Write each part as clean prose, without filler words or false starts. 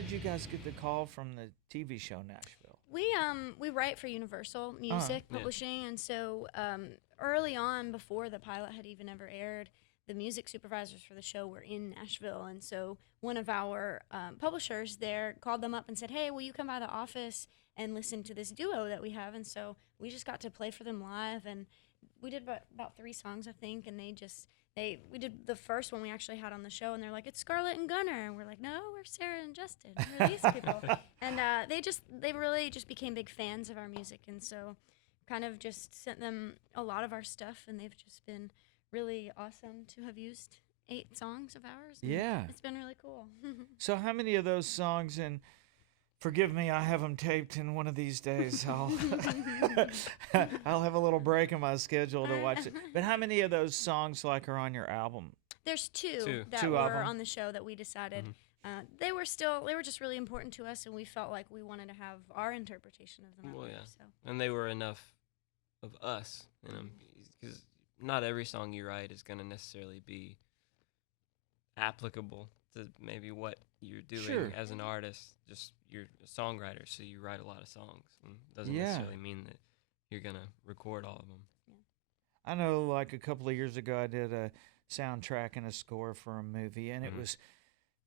did you guys get the call from the TV show Nashville? We write for Universal Music Publishing, and so early on, before the pilot had even ever aired, the music supervisors for the show were in Nashville, and so one of our publishers there called them up and said, "Hey, will you come by the office and listen to this duo that we have?" And so we just got to play for them live, and we did about 3 songs, I think, and we did the first one we actually had on the show, and they're like, "It's Scarlett and Gunnar," and we're like, "No, we're Sarah and Justin. We're these people." And they really just became big fans of our music, and so kind of just sent them a lot of our stuff, and they've just been really awesome to have used 8 songs of ours. Yeah. It's been really cool. So how many of those songs, and forgive me, I have them taped, and one of these days I'll I'll have a little break in my schedule to watch it. But how many of those songs like are on your album? There's two that Two were on the show that we decided they were just really important to us, and we felt like we wanted to have our interpretation of them. Well, yeah. So. And they were enough of us, because not every song you write is going to necessarily be applicable to maybe what you're doing as an artist. Just you're a songwriter, so you write a lot of songs, and doesn't necessarily mean that you're going to record all of them. I know, like a couple of years ago, I did a soundtrack and a score for a movie, and it was,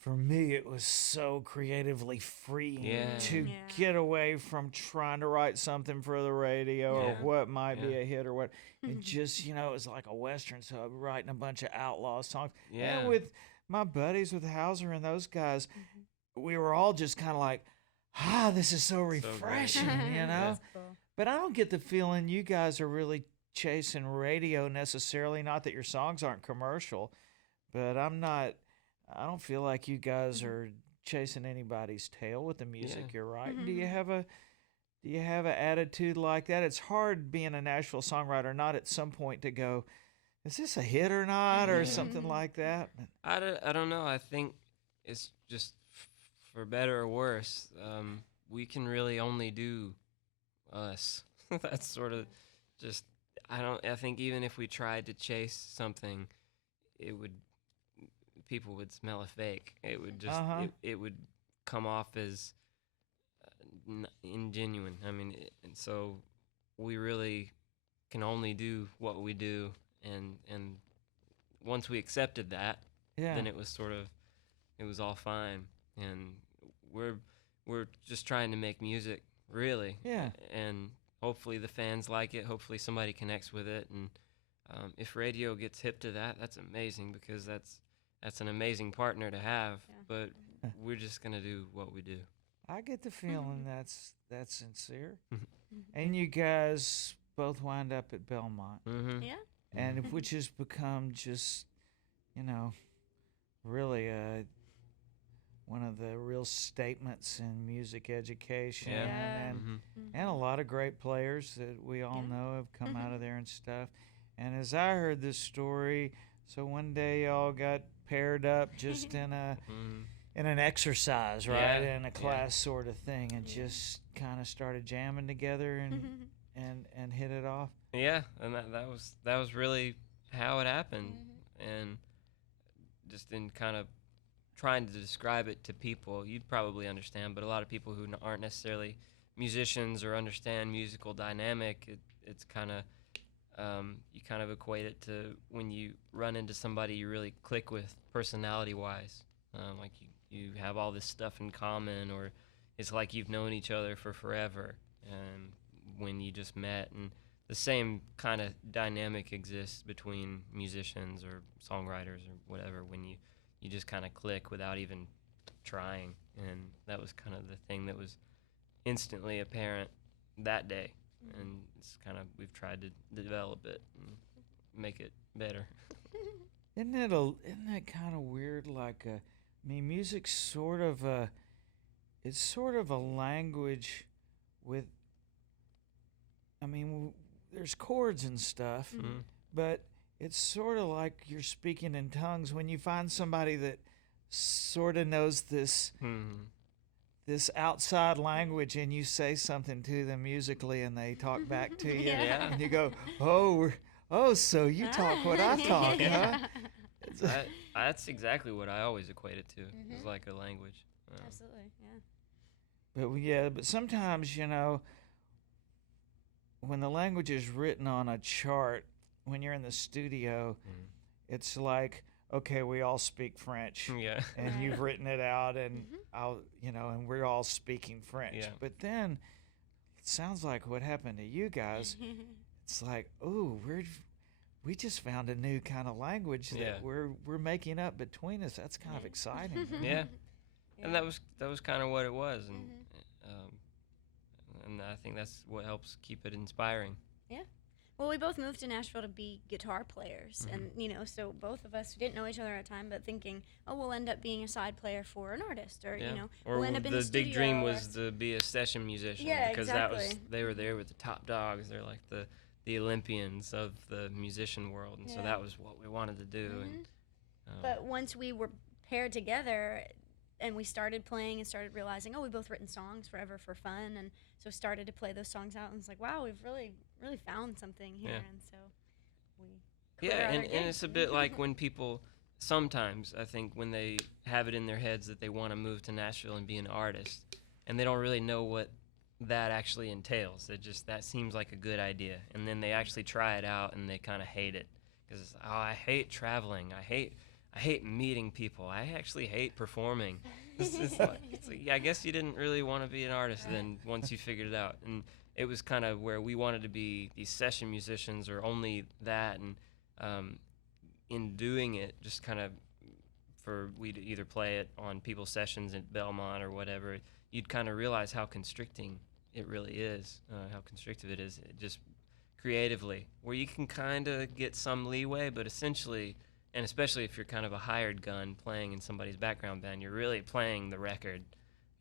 for me, it was so creatively freeing to get away from trying to write something for the radio or what might be a hit or what. And just, it was like a Western, so I'd be writing a bunch of outlaw songs. Yeah. And with my buddies, with Hauser and those guys, we were all just kind of like, this is so refreshing, That's cool. But I don't get the feeling you guys are really chasing radio necessarily. Not that your songs aren't commercial, but I don't feel like you guys are chasing anybody's tail with the music you're writing. Do you have an attitude like that? It's hard being a Nashville songwriter not at some point to go, is this a hit or not, or something like that? I don't know. I think it's just for better or worse. We can really only do us. That's sort of just. I think even if we tried to chase something, people would smell a fake. It would just it would come off as ingenuine. I mean, and so we really can only do what we do, and once we accepted that, then it was all fine, and we're just trying to make music, really. Yeah. And hopefully the fans like it. Hopefully somebody connects with it, and if radio gets hip to that, that's amazing, because that's an amazing partner to have. Yeah. But we're just gonna do what we do. I get the feeling that's sincere. And you guys both wind up at Belmont. Yeah. And which has become just, really one of the real statements in music education. And a lot of great players that we all know have come out of there and stuff. And as I heard this story, so one day y'all got paired up just in an exercise, right? In a class sort of thing, and just kind of started jamming together and hit it off. Yeah, and that was really how it happened. And just in kind of trying to describe it to people, you'd probably understand, but a lot of people who aren't necessarily musicians or understand musical dynamic, it's kind of you kind of equate it to when you run into somebody you really click with personality-wise, like you have all this stuff in common, or it's like you've known each other for forever, when you just met. And the same kind of dynamic exists between musicians or songwriters or whatever, when you just kind of click without even trying. And that was kind of the thing that was instantly apparent that day. And it's kind of, we've tried to develop it and make it better. Isn't that kind of weird? Like, music's sort of it's sort of a language with, there's chords and stuff, but it's sort of like you're speaking in tongues when you find somebody that sort of knows this this outside language, and you say something to them musically and they talk back to you. And you go, so you talk what I talk, huh? That's exactly what I always equate it to. It's like a language. Absolutely, yeah. But sometimes, when the language is written on a chart, when you're in the studio, it's like, okay, we all speak French. Yeah. And you've written it out, and and we're all speaking French. Yeah. But then it sounds like what happened to you guys. It's like, oh, we just found a new kind of language that we're making up between us. That's kind of exciting. Yeah. And that was kind of what it was, and I think that's what helps keep it inspiring. Yeah. Well, we both moved to Nashville to be guitar players, and so both of us didn't know each other at a time, but thinking, oh, we'll end up being a side player for an artist, or or we'll end up in the big studio, dream was to be a session musician. Yeah, because exactly. they were there with the top dogs. They're like the Olympians of the musician world, and so that was what we wanted to do. And but once we were paired together, and we started playing and started realizing, oh, we've both written songs forever for fun, and so started to play those songs out, and it's like, wow, we've really found something here, and so we and it's a bit like when people sometimes, I think, when they have it in their heads that they want to move to Nashville and be an artist, and they don't really know what that actually entails. That seems like a good idea, and then they actually try it out and they kind of hate it because I hate traveling, I hate meeting people, I actually hate performing. It's like, I guess you didn't really want to be an artist then once you figured it out. And it was kind of where we wanted to be these session musicians or only that, and in doing it, just kind of we'd either play it on people's sessions at Belmont or whatever, you'd kind of realize how constricting it really is, how constrictive it is, just creatively, where you can kind of get some leeway, but essentially, and especially if you're kind of a hired gun playing in somebody's background band, you're really playing the record,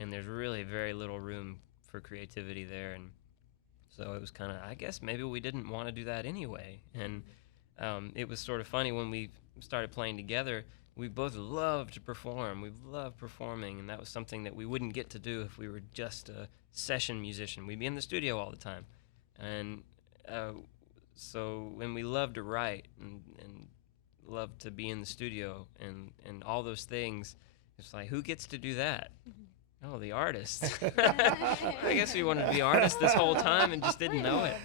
and there's really very little room for creativity there. And so it was kind of, I guess maybe we didn't want to do that anyway. And it was sort of funny when we started playing together. We both loved to perform. We loved performing, and that was something that we wouldn't get to do if we were just a session musician. We'd be in the studio all the time. And so when we loved to write and loved to be in the studio and all those things, it's like, who gets to do that? Oh, the artist. I guess we wanted to be artists this whole time and just didn't know it.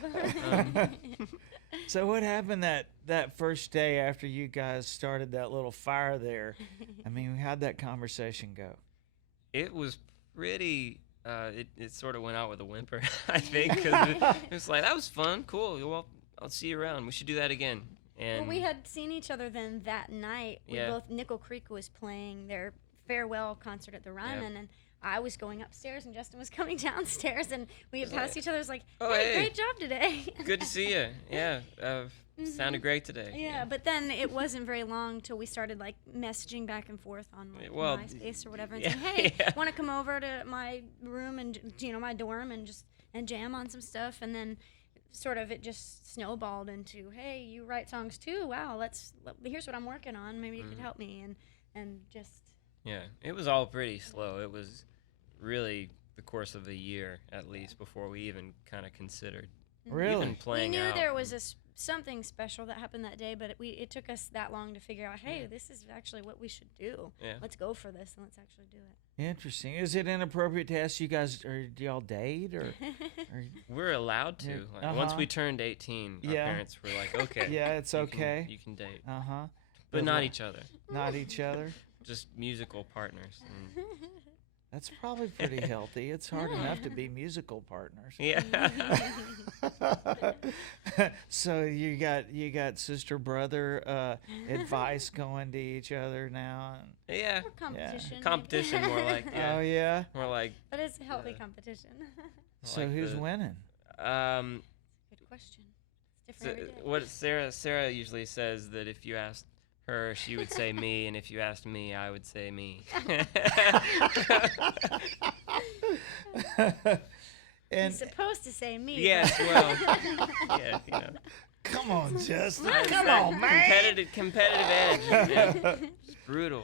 So what happened that first day after you guys started that little fire there? I mean, how'd that conversation go? It was pretty, it sort of went out with a whimper, I think, because it was like, that was fun, cool, well, I'll see you around. We should do that again. And well, we had seen each other then that night. Nickel Creek was playing their farewell concert at the Ryman, and I was going upstairs and Justin was coming downstairs, and we had passed each other. It was like, hey, great job today. Good to see you. Yeah, sounded great today. Yeah, but then it wasn't very long till we started like messaging back and forth on MySpace or whatever, and saying, hey, want to come over to my room and my dorm and jam on some stuff, and then sort of it just snowballed into, hey, you write songs too, wow, here's what I'm working on, maybe you could help me, and just it was all pretty slow. It was really the course of a year at least before we even kind of considered even playing we knew out. There was something special that happened that day, but it took us that long to figure out, hey, this is actually what we should do. Let's go for this and let's actually do it. Interesting. Is it inappropriate to ask you guys, or do y'all date, or we're allowed to. Like, once we turned 18, our parents were like, okay. Yeah, it's okay. You can date. But not each other. Not each other? Just musical partners. That's probably pretty healthy. It's hard enough to be musical partners. Yeah. So you got sister brother advice going to each other now. Yeah. Or competition. Yeah. Competition, more like. Yeah. Oh yeah. More like. But it's a healthy competition. So like who's winning? Good question. It's different every day. What Sarah usually says that if you asked her, she would say me, and if you asked me, I would say me. And he's supposed to say me. Yes, well, yeah, Come on, Justin. Come on, man. Competitive edge. It's brutal.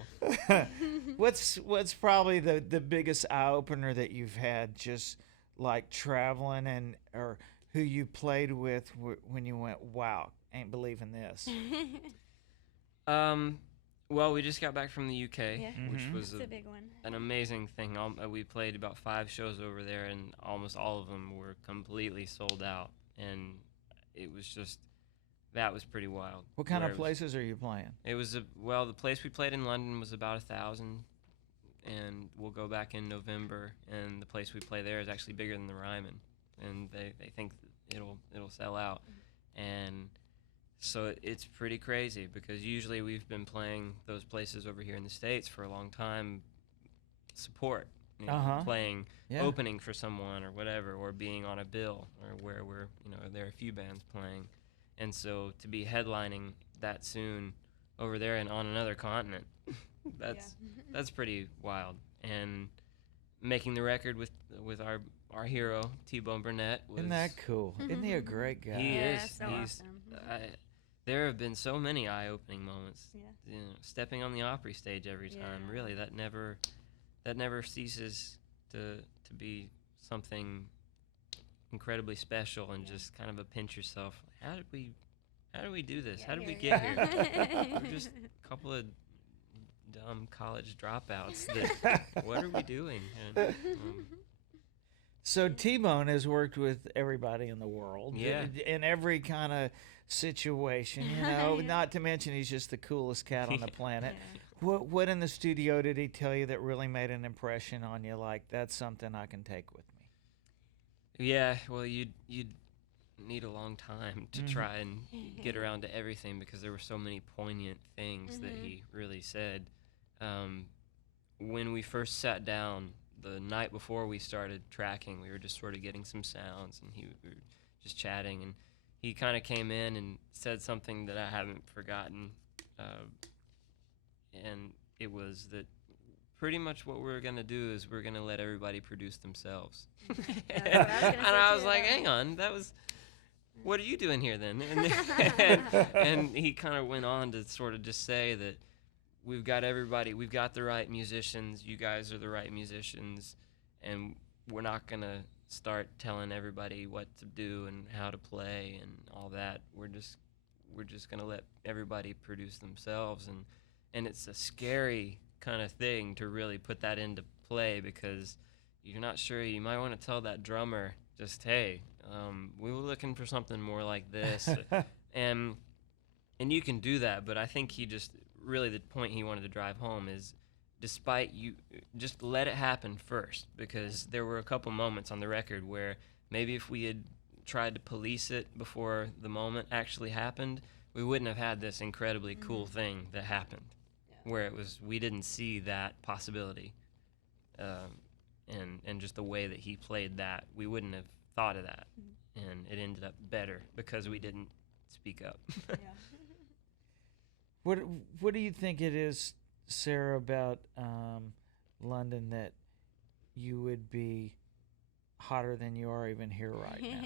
What's probably the biggest eye opener that you've had, just like traveling or who you played with when you went, wow, ain't believing this? Well, we just got back from the UK, Yeah. which was That's a big one. an amazing thing. We played about 5 shows over there, and almost all of them were completely sold out. And it was just, that was pretty wild. What kind of places are you playing? It was, well, the place we played in London was about 1,000, and we'll go back in November, and the place we play there is actually bigger than the Ryman, and they think it'll sell out. And so it's pretty crazy, because usually we've been playing those places over here in the States for a long time, support, playing, opening for someone or whatever, or being on a bill, or where we're, there are a few bands playing. And so to be headlining that soon over there and on another continent, that's pretty wild. And making the record with our hero, T-Bone Burnett, was... Isn't that cool? Isn't he a great guy? He is. So awesome. There have been so many eye-opening moments. Yeah. Stepping on the Opry stage every time. Really, that never ceases to be something incredibly special, and just kind of a pinch yourself. How did we do this? How did we get here? We're just a couple of dumb college dropouts. What are we doing? And, so T-Bone has worked with everybody in the world. Yeah. In every kind of situation, not to mention he's just the coolest cat on the planet. Yeah. What in the studio did he tell you that really made an impression on you? Like, that's something I can take with me. Yeah, well, you'd need a long time to try and get around to everything, because there were so many poignant things that he really said. When we first sat down, the night before we started tracking, we were just sort of getting some sounds, and we were just chatting, and he kind of came in and said something that I haven't forgotten, and it was that pretty much what we're going to do is we're going to let everybody produce themselves. And I was like, hang on, what are you doing here then? And he kind of went on to sort of just say that we've got the right musicians, you guys are the right musicians, and we're not going to start telling everybody what to do and how to play and all that. We're just going to let everybody produce themselves, and it's a scary kind of thing to really put that into play, because you're not sure. You might want to tell that drummer, just, hey, we were looking for something more like this. and you can do that, but I think he just really, the point he wanted to drive home is, despite you, just let it happen first, because there were a couple moments on the record where maybe if we had tried to police it before the moment actually happened, we wouldn't have had this incredibly cool thing that happened, where we didn't see that possibility, and just the way that he played that, we wouldn't have thought of that, and it ended up better because we didn't speak up. What do you think it is, Sarah, about London that you would be hotter than you are even here right now?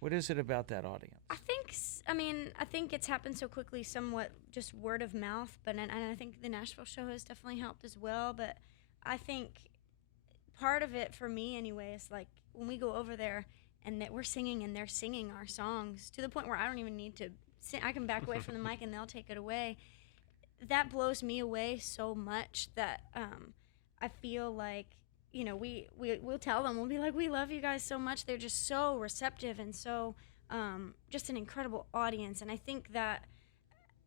What is it about that audience? I think it's happened so quickly, somewhat just word of mouth, and I think the Nashville show has definitely helped as well. But I think part of it, for me anyway, is like when we go over there and that we're singing and they're singing our songs to the point where I don't even need to sing. I can back away from the mic and they'll take it away. That blows me away so much that I feel like, we'll tell them, we'll be like, we love you guys so much. They're just so receptive and so just an incredible audience. And I think that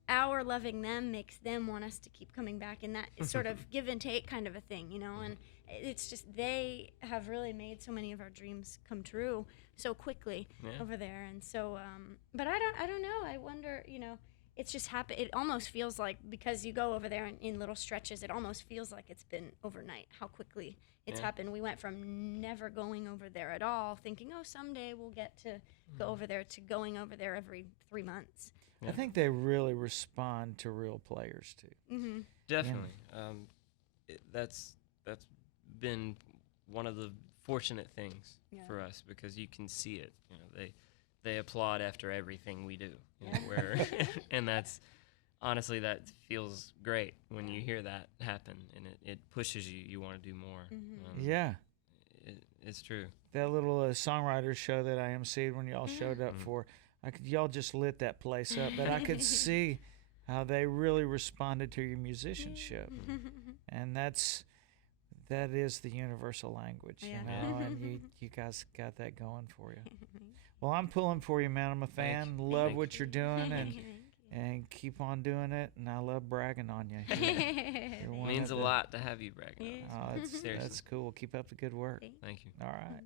our loving them makes them want us to keep coming back, and that is sort of give and take kind of a thing, and it's just they have really made so many of our dreams come true so quickly over there. And so but I don't know, I wonder, it's just happened. It almost feels like, because you go over there in little stretches, it almost feels like it's been overnight how quickly it's happened. We went from never going over there at all, thinking, oh, someday we'll get to go over there, to going over there every 3 months. I think they really respond to real players too. Definitely. That's been one of the fortunate things for us, because you can see it. They applaud after everything we do. And that's honestly, that feels great when you hear that happen, and it pushes you. You want to do more. It's true. That little songwriters show that I emceed when y'all showed up for, y'all just lit that place up. But I could see how they really responded to your musicianship. And that is the universal language, you know, and you guys got that going for you. Well, I'm pulling for you, man. I'm a fan. Love what you're doing, and keep on doing it. And I love bragging on you. It means a lot to have you bragging on us. Oh, that's cool. Keep up the good work. Thank you. All right.